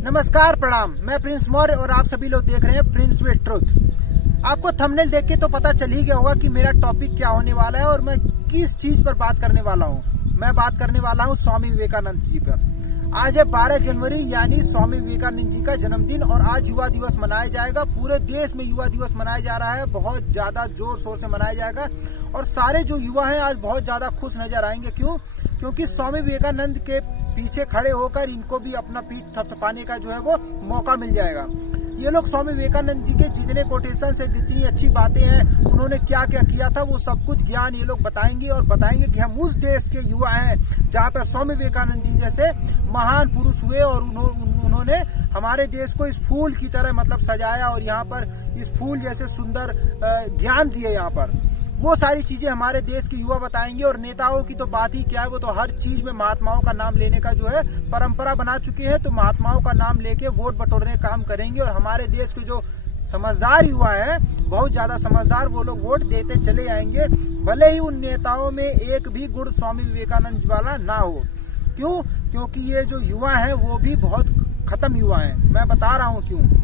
नमस्कार, प्रणाम। मैं प्रिंस मौर्य और आप सभी लोग देख रहे हैं प्रिंस विद ट्रुथ। आपको थंबनेल देख के तो पता चल ही गया होगा कि मेरा टॉपिक क्या होने वाला है और मैं किस चीज पर बात करने वाला हूँ। मैं बात करने वाला हूँ स्वामी विवेकानंद जी पर। आज है 12 जनवरी यानी स्वामी विवेकानंद जी का जन्मदिन और आज युवा दिवस मनाया जाएगा। पूरे देश में युवा दिवस मनाया जा रहा है, बहुत ज्यादा जोर शोर से मनाया जाएगा और सारे जो युवा हैं आज बहुत ज्यादा खुश नजर आएंगे। क्यों? क्योंकि स्वामी विवेकानंद के पीछे खड़े होकर इनको भी अपना पीठ थपथपाने का जो है वो मौका मिल जाएगा। ये लोग स्वामी विवेकानंद जी के जितने कोटेशन से जितनी अच्छी बातें हैं, उन्होंने क्या क्या किया था, वो सब कुछ ज्ञान ये लोग बताएंगे और बताएंगे कि हम उस देश के युवा हैं जहाँ पर स्वामी विवेकानंद जी जैसे महान पुरुष हुए और उन्होंने हमारे देश को इस फूल की तरह मतलब सजाया और यहाँ पर इस फूल जैसे सुंदर ज्ञान दिए। यहाँ पर वो सारी चीजें हमारे देश के युवा बताएंगे। और नेताओं की तो बात ही क्या है, वो तो हर चीज में महात्माओं का नाम लेने का जो है परंपरा बना चुके हैं। तो महात्माओं का नाम लेके वोट बटोरने का काम करेंगे और हमारे देश के जो समझदार युवा हैं, बहुत ज्यादा समझदार, वो लोग वोट देते चले आएंगे, भले ही उन नेताओं में एक भी गुण स्वामी विवेकानंद वाला ना हो। क्यों? क्योंकि ये जो युवा है वो भी बहुत खत्म युवा है। मैं बता रहा हूँ क्यों।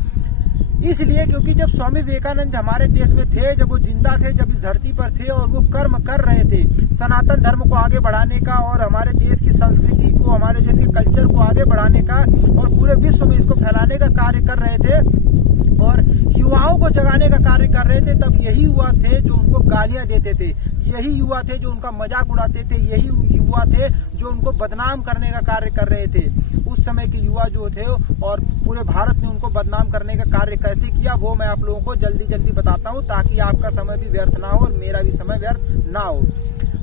इसलिए क्योंकि जब स्वामी विवेकानंद हमारे देश में थे, जब वो जिंदा थे, जब इस धरती पर थे और वो कर्म कर रहे थे सनातन धर्म को आगे बढ़ाने का और हमारे देश की संस्कृति को, हमारे देश के कल्चर को आगे बढ़ाने का और पूरे विश्व में इसको फैलाने का कार्य कर रहे थे और युवाओं को जगाने का कार्य कर रहे थे, तब यही युवा थे जो उनको गालियां देते थे, यही युवा थे जो उनका मजाक उड़ाते थे, यही युवा थे जो उनको बदनाम करने का कार्य कर रहे थे। उस समय के युवा जो थे और पूरे भारत ने उनको बदनाम करने का कार्य कैसे किया, वो मैं आप लोगों को जल्दी जल्दी बताता हूँ ताकि आपका समय भी व्यर्थ ना हो और मेरा भी समय व्यर्थ ना हो।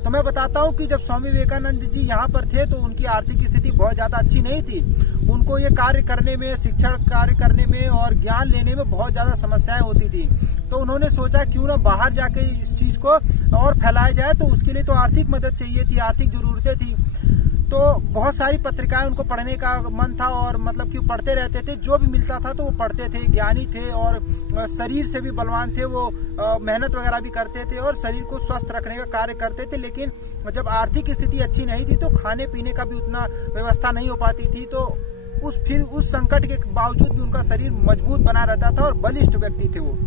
तो मैं बताता हूँ कि जब स्वामी विवेकानंद जी यहाँ पर थे तो उनकी आर्थिक स्थिति बहुत ज्यादा अच्छी नहीं थी। उनको ये कार्य करने में, शिक्षण कार्य करने में और ज्ञान लेने में बहुत ज्यादा समस्याएं होती थी। तो उन्होंने सोचा क्यों ना बाहर जाके इस चीज को और फैलाया जाए। तो उसके लिए तो आर्थिक मदद चाहिए थी, आर्थिक जरूरतें थी। तो बहुत सारी पत्रिकाएं उनको पढ़ने का मन था और मतलब कि पढ़ते रहते थे, जो भी मिलता था तो वो पढ़ते थे। ज्ञानी थे और शरीर से भी बलवान थे, वो मेहनत वगैरह भी करते थे और शरीर को स्वस्थ रखने का कार्य करते थे। लेकिन जब आर्थिक स्थिति अच्छी नहीं थी तो खाने पीने का भी उतना व्यवस्था नहीं हो पाती थी। तो उस संकट के बावजूद भी उनका शरीर मजबूत बना रहता था और बलिष्ठ व्यक्ति थे वो।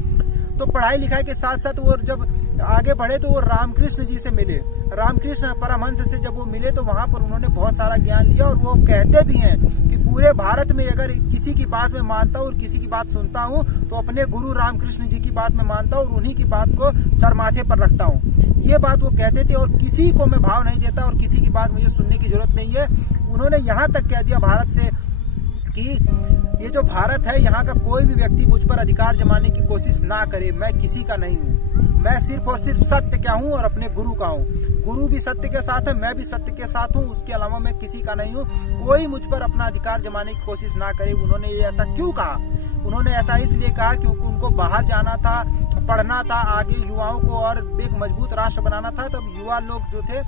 तो पढ़ाई लिखाई के साथ साथ वो जब आगे बढ़े तो वो रामकृष्ण जी से मिले, रामकृष्ण परमहंस से जब वो मिले तो वहां पर उन्होंने बहुत सारा ज्ञान लिया। और वो कहते भी हैं कि पूरे भारत में अगर किसी की बात में मानता हूँ और किसी की बात सुनता हूँ तो अपने गुरु रामकृष्ण जी की बात में मानता हूँ और उन्हीं की बात को सर माथे पर रखता हूँ। ये बात वो कहते थे और किसी को मैं भाव नहीं देता और किसी की बात मुझे सुनने की जरूरत नहीं है। उन्होंने यहाँ तक कह दिया भारत से कि ये जो भारत है, यहाँ का कोई भी व्यक्ति मुझ पर अधिकार जमाने की कोशिश ना करे, मैं किसी का नहीं हूँ। मैं सिर्फ और सिर्फ सत्य क्या हूँ और अपने गुरु का हूँ। गुरु भी सत्य के साथ है, मैं भी सत्य के साथ हूँ, उसके अलावा मैं किसी का नहीं हूँ। कोई मुझ पर अपना अधिकार जमाने की कोशिश ना करे। उन्होंने ये ऐसा क्यों कहा? उन्होंने ऐसा इसलिए कहा क्योंकि उनको बाहर जाना था, पढ़ना था, आगे युवाओं को और एक मजबूत राष्ट्र बनाना था। तब युवा लोग जो थे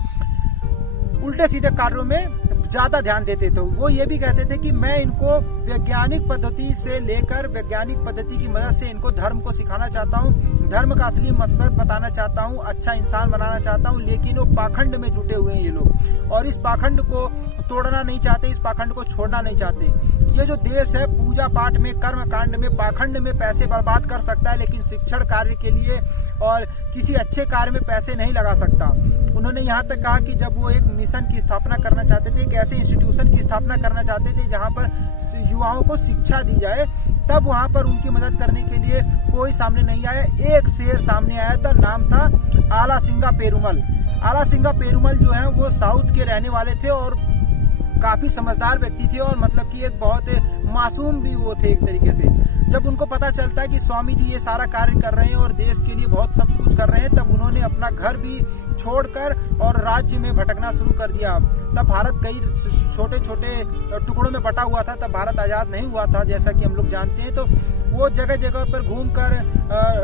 उल्टे सीधे कार्यों में ज्यादा ध्यान देते थे। वो ये भी कहते थे कि मैं इनको वैज्ञानिक पद्धति से लेकर वैज्ञानिक पद्धति की मदद से इनको धर्म को सिखाना चाहता हूँ, धर्म का असली मकसद बताना चाहता हूँ, अच्छा इंसान बनाना चाहता हूँ। लेकिन वो पाखंड में जुटे हुए हैं ये लोग और इस पाखंड को तोड़ना नहीं चाहते, इस पाखंड को छोड़ना नहीं चाहते। ये जो देश है पूजा पाठ में, कर्म कांड में, पाखंड में पैसे बर्बाद कर सकता है लेकिन शिक्षण कार्य के लिए और किसी अच्छे कार्य में पैसे नहीं लगा सकता। उन्होंने यहाँ तक कहा कि जब वो एक मिशन की स्थापना करना चाहते थे, एक ऐसे इंस्टीट्यूशन की स्थापना करना चाहते थे जहाँ पर युवाओं को शिक्षा दी जाए, तब वहाँ पर उनकी मदद करने के लिए कोई सामने नहीं आया। एक शेर सामने आया था, नाम था आला सिंगा पेरुमल। आला सिंगा पेरुमल जो है वो साउथ के रहने वाले थे और काफी समझदार व्यक्ति थे और मतलब कि एक बहुत मासूम भी वो थे एक तरीके से। जब उनको पता चलता है कि स्वामी जी ये सारा कार्य कर रहे हैं और देश के लिए बहुत सब कुछ कर रहे हैं, तब उन्होंने अपना घर भी छोड़कर और राज्य में भटकना शुरू कर दिया। तब भारत कई छोटे छोटे टुकड़ों में बटा हुआ था, तब भारत आजाद नहीं हुआ था जैसा कि हम लोग जानते हैं। तो वो जगह जगह पर घूमकर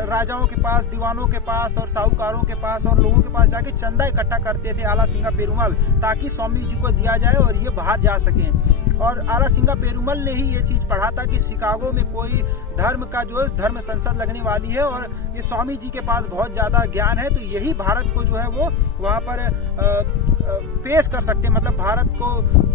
राजाओं के पास, दीवानों के पास और साहूकारों के पास और लोगों के पास जाके चंदा इकट्ठा करते थे आला सिंगा पेरुमल, ताकि स्वामी जी को दिया जाए और ये बाहर जा सकें। और आला सिंगा पेरुमल ने ही ये चीज पढ़ा था कि शिकागो में कोई धर्म का जो धर्म संसद लगने वाली है और ये स्वामी जी के पास बहुत ज्यादा ज्ञान है, तो यही भारत को जो है वो वहाँ पर पेश कर सकते हैं, मतलब भारत को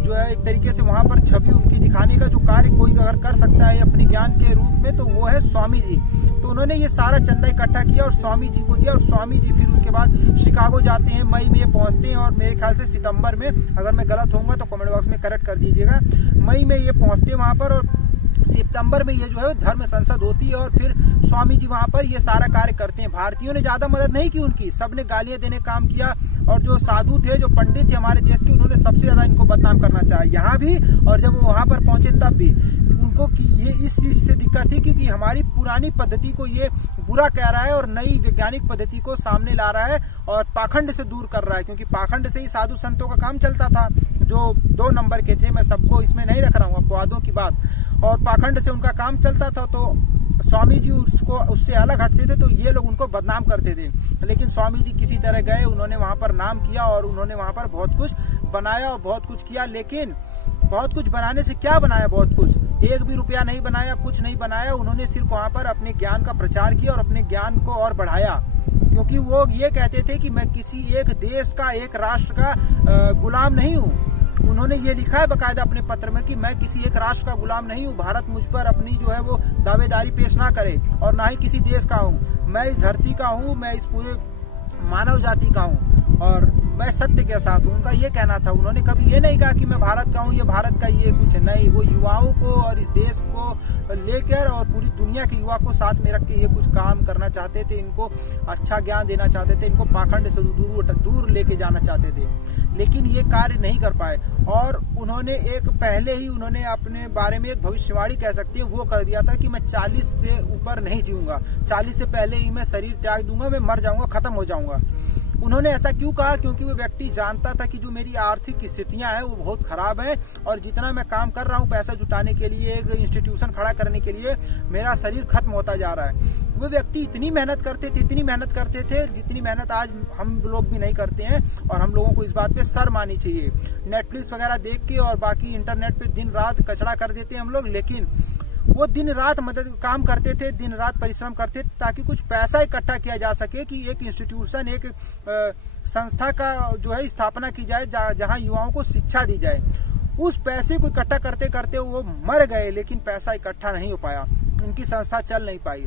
जो है एक तरीके से वहां पर छवि उनकी दिखाने का जो कार्य कोई अगर कर सकता है अपने ज्ञान के रूप में तो वो है स्वामी जी। तो उन्होंने ये सारा चंदा इकट्ठा किया और स्वामी जी को दिया, और स्वामी जी फिर उसके बाद शिकागो जाते हैं, मई में पहुंचते हैं, और मेरे ख्याल से सितंबर में, अगर मैं गलत होऊंगा तो कमेंट बॉक्स में करेक्ट कर दीजिएगा, मई में ये पहुंचते हैं वहां पर, और सितंबर में ये जो है धर्म संसद होती है, और फिर स्वामी जी वहां पर ये सारा कार्य करते हैं। भारतीयों ने ज्यादा मदद नहीं की उनकी, सबने गालियां देने काम किया, और जो साधु थे, जो पंडित थे हमारे देश के, उन्होंने सबसे ज्यादा इनको बदनाम करना चाहा, यहाँ भी और जब वो वहां पर पहुंचे तब भी। उनको ये इस चीज से दिक्कत थी क्योंकि हमारी पुरानी पद्धति को ये बुरा कह रहा है और नई वैज्ञानिक पद्धति को सामने ला रहा है और पाखंड से दूर कर रहा है, क्योंकि पाखंड से ही साधु संतों का काम चलता था, जो 2 नंबर के थे, मैं सबको इसमें नहीं रख रहा हूँ अपवादों की बात, और पाखंड से उनका काम चलता था। तो स्वामी जी उससे अलग हटते थे तो ये लोग उनको बदनाम करते थे, लेकिन स्वामी जी किसी तरह गए, उन्होंने वहां पर नाम किया और उन्होंने वहां पर बहुत कुछ बनाया और बहुत कुछ किया। लेकिन बहुत कुछ बनाने से क्या बनाया, बहुत कुछ, 1 भी रुपया नहीं बनाया, कुछ नहीं बनाया, उन्होंने सिर्फ वहां पर अपने ज्ञान का प्रचार किया और अपने ज्ञान को और बढ़ाया, क्योंकि वो ये कहते थे कि मैं किसी एक देश का, एक राष्ट्र का गुलाम नहीं हूँ। उन्होंने ये लिखा है बकायदा अपने पत्र में कि मैं किसी एक राष्ट्र का गुलाम नहीं हूँ, भारत मुझ पर अपनी जो है वो दावेदारी पेश ना करे, और ना ही किसी देश का हूँ, मैं इस धरती का हूँ, मैं इस पूरे मानव जाति का हूँ और मैं सत्य के साथ हूँ। उनका ये कहना था, उन्होंने कभी ये नहीं कहा कि मैं भारत का हूँ, ये भारत का ये कुछ नहीं, वो युवाओं को और इस देश को लेकर और पूरी दुनिया के युवा को साथ में रख के ये कुछ काम करना चाहते थे, इनको अच्छा ज्ञान देना चाहते थे, इनको पाखंड से दूर लेके जाना चाहते थे, लेकिन ये कार्य नहीं कर पाए। और उन्होंने एक पहले ही उन्होंने अपने बारे में एक भविष्यवाणी कह सकते हैं वो कर दिया था कि मैं 40 से ऊपर नहीं जीऊंगा, 40 से पहले ही मैं शरीर त्याग दूंगा, मैं मर जाऊंगा, खत्म हो जाऊंगा। उन्होंने ऐसा क्यों कहा, क्योंकि वो व्यक्ति जानता था कि जो मेरी आर्थिक स्थितियां हैं वो बहुत खराब है, और जितना मैं काम कर रहा हूँ पैसा जुटाने के लिए, एक इंस्टीट्यूशन खड़ा करने के लिए, मेरा शरीर खत्म होता जा रहा है। वो व्यक्ति इतनी मेहनत करते थे जितनी मेहनत आज हम लोग भी नहीं करते हैं, और हम लोगों को इस बात पे शर्म आनी चाहिए। नेटफ्लिक्स वगैरह देख के और बाकी इंटरनेट पे दिन रात कचरा कर देते हैं हम लोग, लेकिन वो दिन रात काम करते थे, दिन रात परिश्रम करते थे ताकि कुछ पैसा इकट्ठा किया जा सके कि एक इंस्टीट्यूशन, एक संस्था का जो है स्थापना की जाए जहां युवाओं को शिक्षा दी जाए। उस पैसे को इकट्ठा करते करते वो मर गए, लेकिन पैसा इकट्ठा नहीं हो पाया, उनकी संस्था चल नहीं पाई।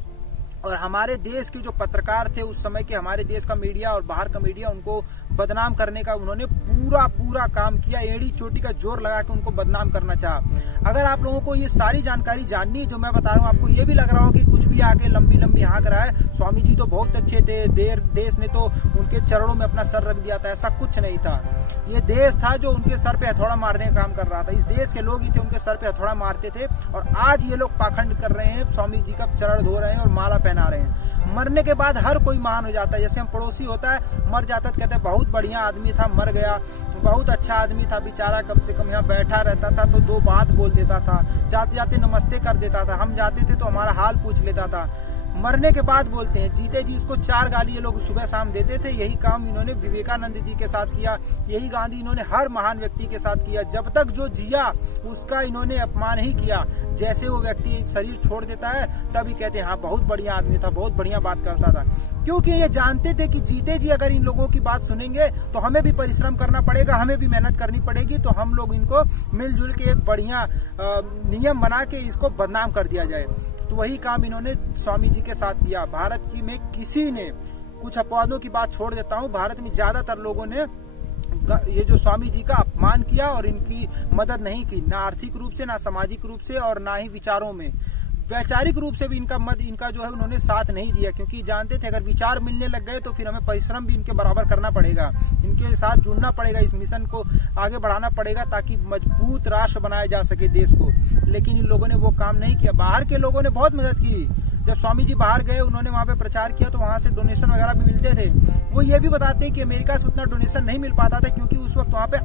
और हमारे देश के जो पत्रकार थे उस समय के, हमारे देश का मीडिया और बाहर का मीडिया, उनको बदनाम करने का उन्होंने पूरा काम किया, एड़ी चोटी का जोर लगा के उनको बदनाम करना चाहा। अगर आप लोगों को ये सारी जानकारी जाननी है जो मैं बता रहा हूँ, आपको ये भी लग रहा हो कि कुछ भी आके लंबी लंबी हाँक रहा है, स्वामी जी तो बहुत अच्छे थे, देश ने तो उनके चरणों में अपना सर रख दिया था, ऐसा कुछ नहीं था। ये देश था जो उनके सर पे हथौड़ा मारने का काम कर रहा था, इस देश के लोग ही थे उनके सर पे हथौड़ा मारते थे, और आज ये लोग पाखंड कर रहे हैं, स्वामी जी का चरण धो रहे हैं और माला पहना रहे हैं। मरने के बाद हर कोई महान हो जाता है, जैसे हम पड़ोसी होता है, मर जाता है तो कहते हैं बहुत बढ़िया आदमी था, मर गया, बहुत अच्छा आदमी था बेचारा, कम से कम यहाँ बैठा रहता था तो 2 बात बोल देता था, जाते जाते नमस्ते कर देता था, हम जाते थे तो हमारा हाल पूछ लेता था। मरने के बाद बोलते हैं, जीते जी इसको 4 गाली ये लोग सुबह शाम देते थे। यही काम इन्होंने विवेकानंद जी के साथ किया, यही गांधी इन्होंने हर महान व्यक्ति के साथ किया। जब तक जो जिया उसका इन्होंने अपमान ही किया। जैसे वो व्यक्ति शरीर छोड़ देता है तभी कहते हैं हाँ बहुत बढ़िया आदमी था, बहुत बढ़िया बात करता था, क्योंकि ये जानते थे कि जीते जी अगर इन लोगों की बात सुनेंगे तो हमें भी परिश्रम करना पड़ेगा, हमें भी मेहनत करनी पड़ेगी, तो हम लोग इनको मिलजुल के एक बढ़िया नियम बना के इसको बदनाम कर दिया जाए। तो वही काम इन्होंने स्वामी जी के साथ किया। भारत की में किसी ने, कुछ अपवादों की बात छोड़ देता हूँ, भारत में ज्यादातर लोगों ने ये जो स्वामी जी का अपमान किया और इनकी मदद नहीं की, ना आर्थिक रूप से, ना सामाजिक रूप से, और ना ही विचारों में, वैचारिक रूप से भी इनका जो है उन्होंने साथ नहीं दिया, क्योंकि जानते थे अगर विचार मिलने लग गए तो फिर हमें परिश्रम भी इनके बराबर करना पड़ेगा, इनके साथ जुड़ना पड़ेगा, इस मिशन को आगे बढ़ाना पड़ेगा ताकि मजबूत राष्ट्र बनाया जा सके देश को। लेकिन इन लोगों ने वो काम नहीं किया। बाहर के लोगों ने बहुत मदद की। जब स्वामी जी बाहर गए, उन्होंने वहां पे प्रचार किया तो वहां से डोनेशन वगैरह भी मिलते थे। वो ये भी बताते हैं कि अमेरिका से उतना डोनेशन नहीं मिल पाता था क्योंकि उस वक्त वहां पे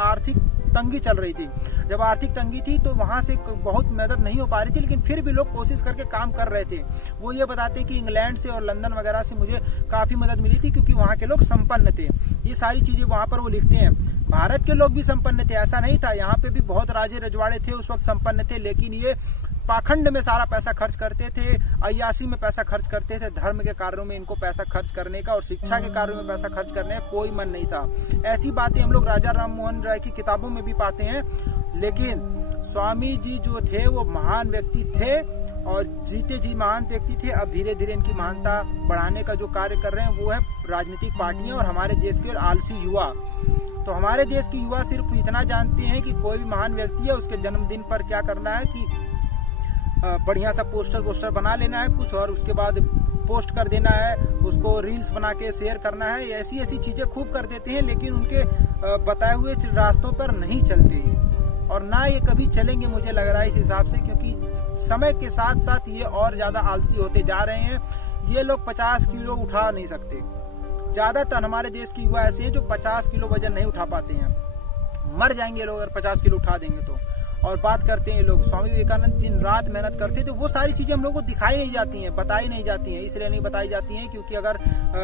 आर्थिक तंगी चल रही थी। जब आर्थिक तंगी थी तो वहां से बहुत मदद नहीं हो पा रही थी, लेकिन फिर भी लोग कोशिश करके काम कर रहे थे। वो ये बताते कि इंग्लैंड से और लंदन वगैरह से मुझे काफी मदद मिली थी क्योंकि वहां के लोग संपन्न थे। ये सारी चीजें वहां पर वो लिखते हैं। भारत के लोग भी संपन्न थे, ऐसा नहीं था, यहाँ पे भी बहुत राजे रजवाड़े थे उस वक्त संपन्न थे, लेकिन ये पाखंड में सारा पैसा खर्च करते थे, अय्याशी में पैसा खर्च करते थे। धर्म के कार्यों में इनको पैसा खर्च करने का और शिक्षा के कार्यों में पैसा खर्च करने का कोई मन नहीं था। ऐसी बातें हम लोग राजा राम मोहन राय की किताबों में भी पाते हैं। लेकिन स्वामी जी जो थे वो महान व्यक्ति थे और जीते जी महान व्यक्ति थे। अब धीरे धीरे इनकी महानता बढ़ाने का जो कार्य कर रहे हैं वो है राजनीतिक पार्टियां और हमारे देश के आलसी युवा। तो हमारे देश की युवा सिर्फ इतना जानते हैं कि कोई भी महान व्यक्ति है उसके जन्मदिन पर क्या करना है कि बढ़िया सा पोस्टर बना लेना है कुछ और उसके बाद पोस्ट कर देना है, उसको रील्स बना के शेयर करना है। ऐसी ऐसी चीजें खूब कर देते हैं, लेकिन उनके बताए हुए रास्तों पर नहीं चलते और ना ये कभी चलेंगे मुझे लग रहा है इस हिसाब से, क्योंकि समय के साथ साथ ये और ज्यादा आलसी होते जा रहे हैं। ये लोग 50 किलो उठा नहीं सकते। ज्यादातर हमारे देश की युवा ऐसे हैं जो 50 किलो वजन नहीं उठा पाते हैं। मर जाएंगे लोग अगर 50 किलो उठा देंगे तो। और बात करते हैं ये लोग, स्वामी विवेकानंद दिन रात मेहनत करते थे, वो सारी चीजें हम लोग को दिखाई नहीं जाती हैं, बताई नहीं जाती हैं। इसलिए नहीं बताई जाती हैं क्योंकि अगर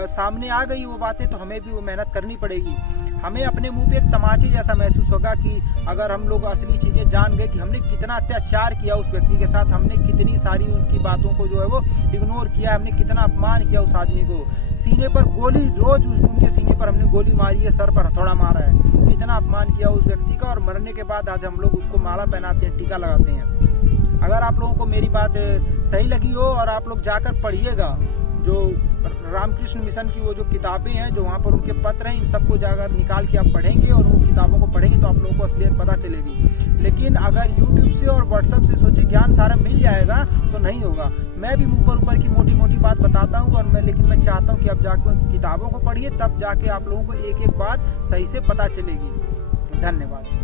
सामने आ गई वो बातें तो हमें भी वो मेहनत करनी पड़ेगी। हमें अपने मुंह पे एक तमाचे जैसा महसूस होगा कि अगर हम लोग असली चीजें जान गए कि हमने कितना अत्याचार किया उस व्यक्ति के साथ, हमने कितनी सारी उनकी बातों को जो है वो इग्नोर किया, हमने कितना अपमान किया उस आदमी को। सीने पर गोली, रोज उनके सीने पर हमने गोली मारी है, सर पर हथौड़ा मारा है, इतना अपमान किया उस व्यक्ति का। और मरने के बाद आज हम लोग उसको माला पहनाते हैं, टीका लगाते हैं। अगर आप लोगों को मेरी बात सही लगी हो और आप लोग जाकर पढ़िएगा जो रामकृष्ण मिशन की वो जो किताबें हैं, जो वहाँ पर उनके पत्र हैं, इन सबको जाकर निकाल के आप पढ़ेंगे और वो किताबों को पढ़ेंगे तो आप लोगों को असलियत पता चलेगी। लेकिन अगर YouTube से और WhatsApp से सोचे ज्ञान सारा मिल जाएगा तो नहीं होगा। मैं भी ऊपर की मोटी मोटी बात बताता हूँ और लेकिन मैं चाहता हूँ कि आप जाकर किताबों को पढ़िए, तब जाके आप लोगों को एक एक बात सही से पता चलेगी। धन्यवाद।